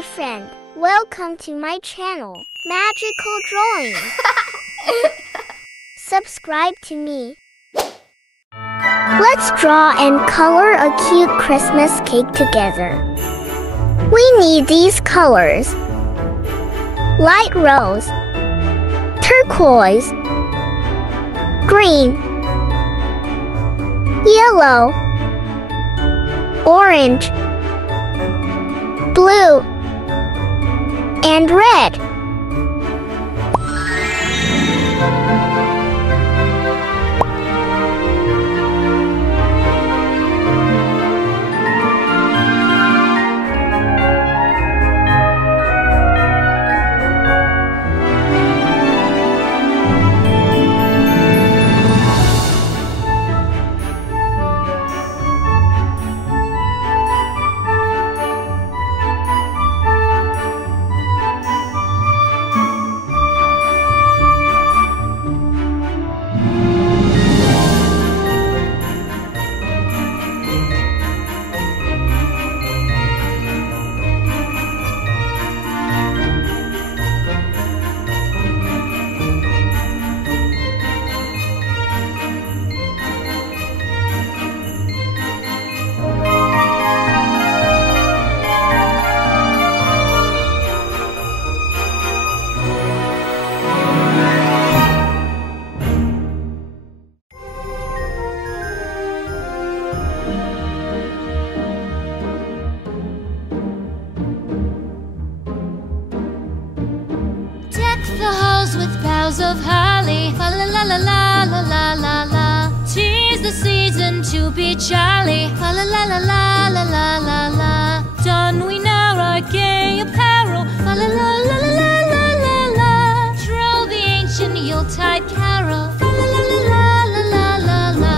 my friend. Welcome to my channel, Magical Drawing. Subscribe to me. Let's draw and color a cute Christmas cake together. We need these colors: light rose, turquoise, green, yellow, orange, blue, and red. The halls with boughs of holly, fa la la la la la la la la. 'Tis the season to be jolly, fa la la la la la la la la. Don we now our gay apparel, fa la la la la la la la la. Troll the ancient Yuletide carol, fa la la la la la la la la.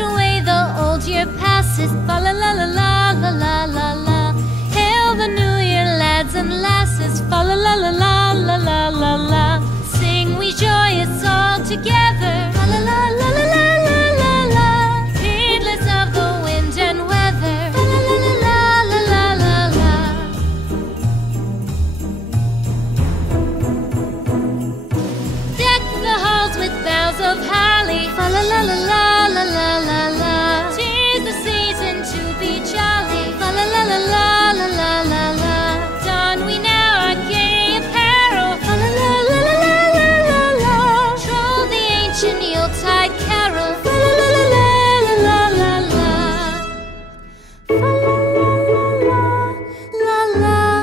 Away the old year passes, fa la la la la la la la la. Hail the new year, lads and lasses, fa la la la la la la la la. Sing we joyous all together, fa la la la la la la la la. Heedless of the wind and weather, fa la la la la la la la la. Deck the halls with boughs of holly, fa la la la la la la la la. 'Tis the season to be jolly, fa la la la la la la la la. Don we now our gay apparel, fa la la la la la la la la. Troll the ancient Yuletide carol, fa la la la la la la la la. Fa la la la la la la la.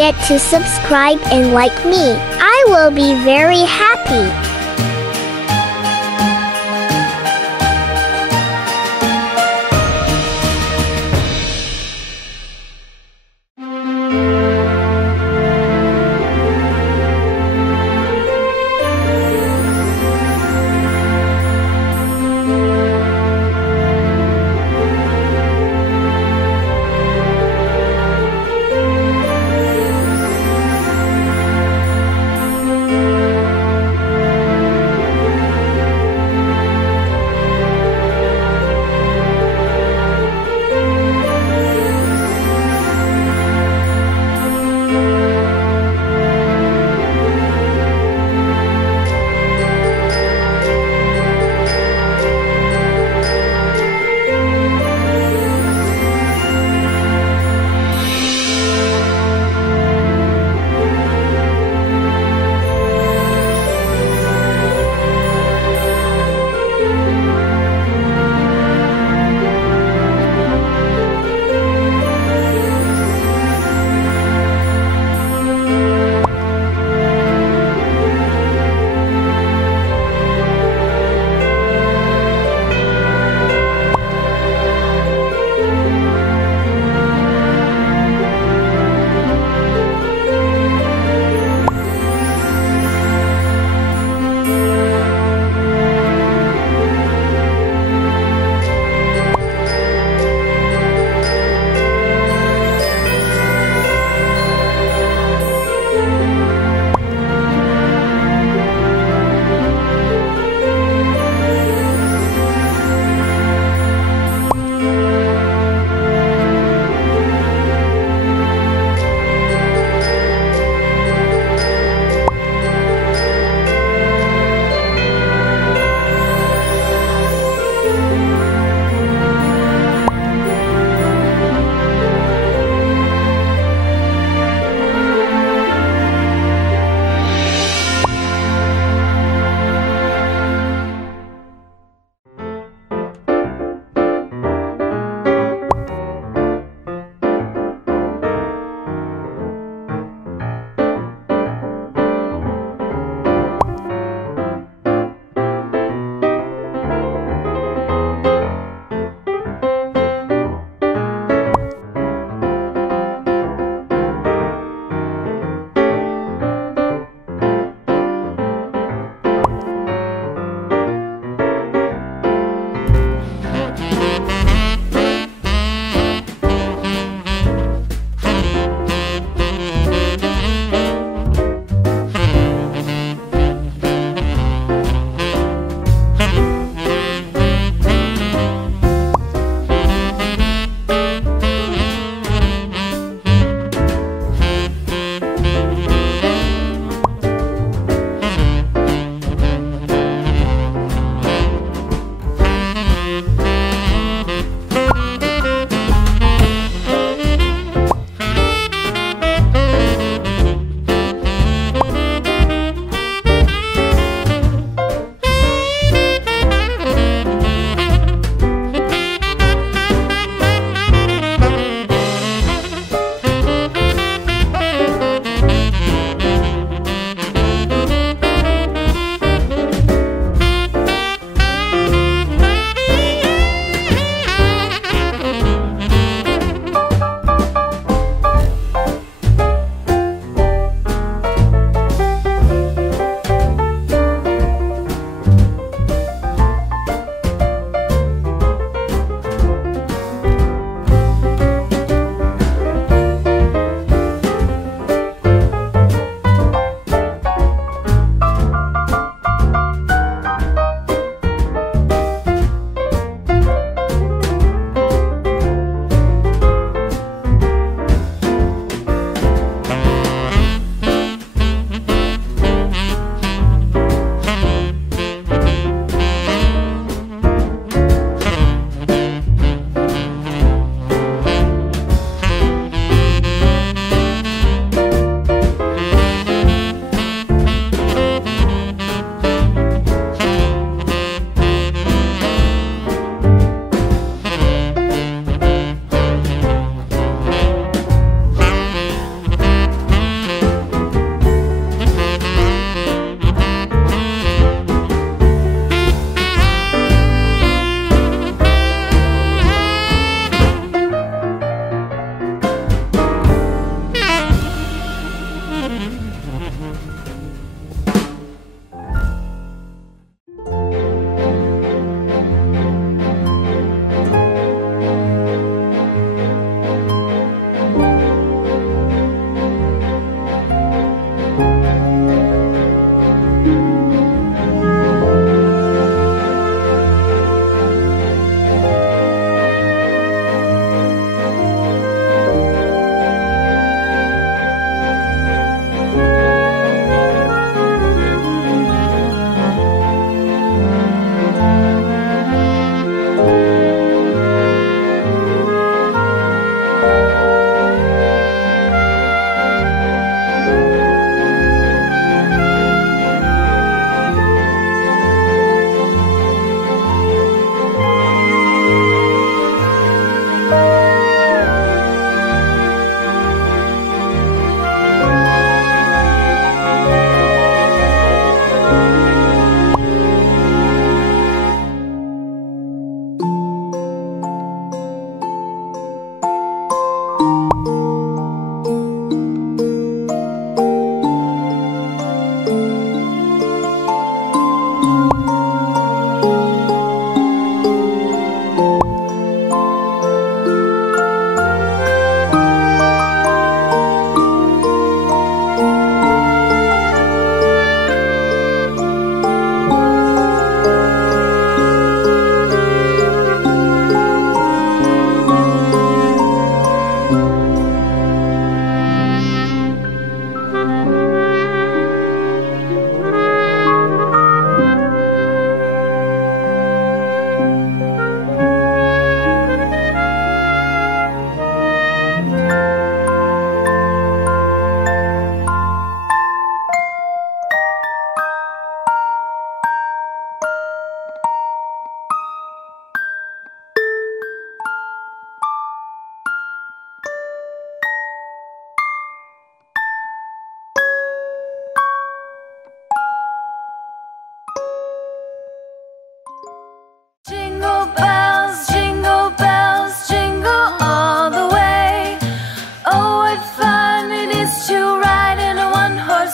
forget to subscribe and like me. I will be very happy.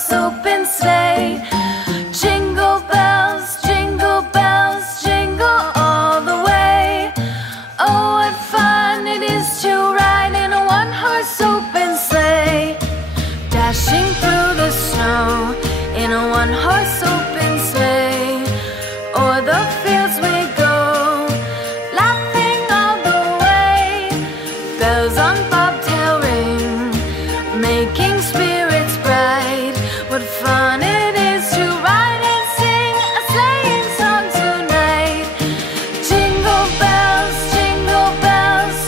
one-horse open sleigh. Jingle bells, jingle all the way. Oh, what fun it is to ride in a one-horse open sleigh. Dashing through the snow in a one-horse open sleigh. O'er the fields we go, laughing all the way. Bells on bobtail ring, making spirits bright. What fun it is to ride and sing a sleighing song tonight. Jingle bells,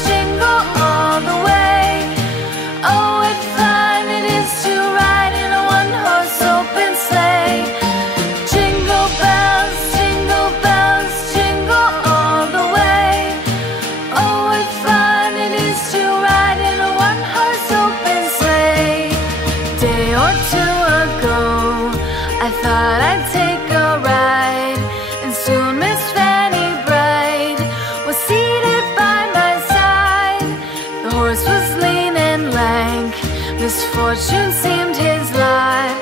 jingle all the way. Oh, what fun it is to ride in a one-horse open sleigh. Jingle bells, jingle all the way. Oh, what fun it is to ride in a one-horse open sleigh. Day or two ago, I thought I'd take a ride, and soon Miss Fanny Bright was seated by my side. The horse was lean and lank, misfortune seemed his lot.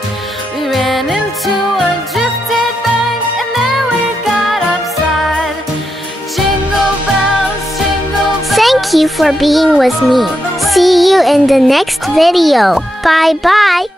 We ran into a drifted bank, and there we got upside. Jingle bells, Thank you for being with me. See you in the next video. Bye bye.